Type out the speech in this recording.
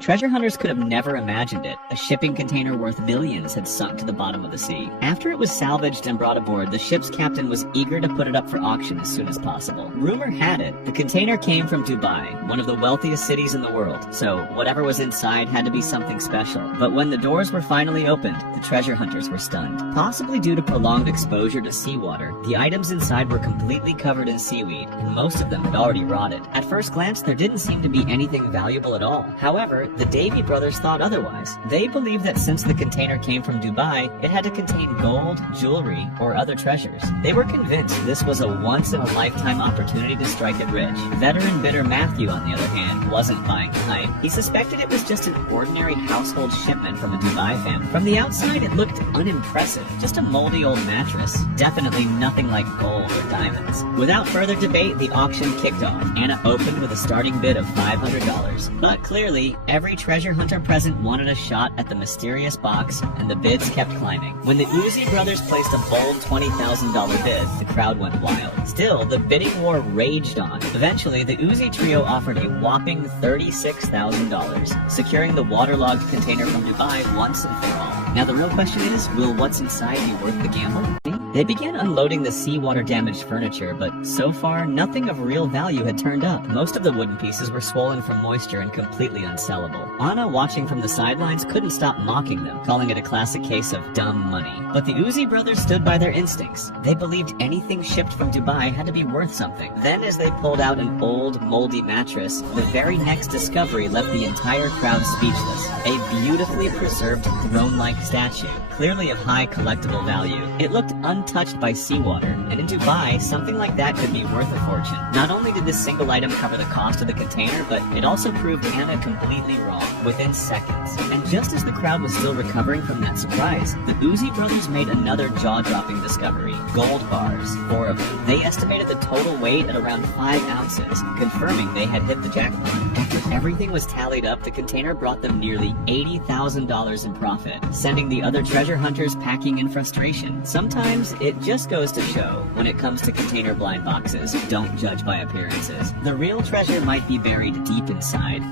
Treasure hunters could have never imagined it. A shipping container worth millions had sunk to the bottom of the sea. After it was salvaged and brought aboard, the ship's captain was eager to put it up for auction as soon as possible. Rumor had it, the container came from Dubai, one of the wealthiest cities in the world, so whatever was inside had to be something special. But when the doors were finally opened, the treasure hunters were stunned. Possibly due to prolonged exposure to seawater, the items inside were completely covered in seaweed, and most of them had already rotted. At first glance, there didn't seem to be anything valuable at all. However, the Davy brothers thought otherwise. They believed that since the container came from Dubai, it had to contain gold, jewelry, or other treasures. They were convinced this was a once-in-a-lifetime opportunity to strike it rich. Veteran bidder Matthew, on the other hand, wasn't buying the hype. He suspected it was just an ordinary household shipment from a Dubai family. From the outside, it looked unimpressive. Just a moldy old mattress. Definitely nothing like gold or diamonds. Without further debate, the auction kicked off. Anna opened with a starting bid of $500. But clearly, every treasure hunter present wanted a shot at the mysterious box, and the bids kept climbing. When the Uzi brothers placed a bold $20,000 bid, the crowd went wild. Still, the bidding war raged on. Eventually, the Uzi trio offered a whopping $36,000, securing the waterlogged container from Dubai once and for all. Now the real question is, will what's inside be worth the gamble? They began unloading the seawater-damaged furniture, but so far, nothing of real value had turned up. Most of the wooden pieces were swollen from moisture and completely unsellable. Anna, watching from the sidelines, couldn't stop mocking them, calling it a classic case of dumb money. But the Uzi brothers stood by their instincts. They believed anything shipped from Dubai had to be worth something. Then, as they pulled out an old, moldy mattress, the very next discovery left the entire crowd speechless. A beautifully preserved throne-like statue, clearly of high collectible value. It looked untouched by seawater, and in Dubai, something like that could be worth a fortune. Not only did this single item cover the cost of the container, but it also proved Anna completely wrong, within seconds. And just as the crowd was still recovering from that surprise, the Uzi brothers made another jaw-dropping discovery. Gold bars, 4 of them. They estimated the total weight at around 5 ounces, confirming they had hit the jackpot. After everything was tallied up, the container brought them nearly $80,000 in profit, sending the other treasure hunters packing in frustration. Sometimes it just goes to show, when it comes to container blind boxes, don't judge by appearances. The real treasure might be buried deep inside.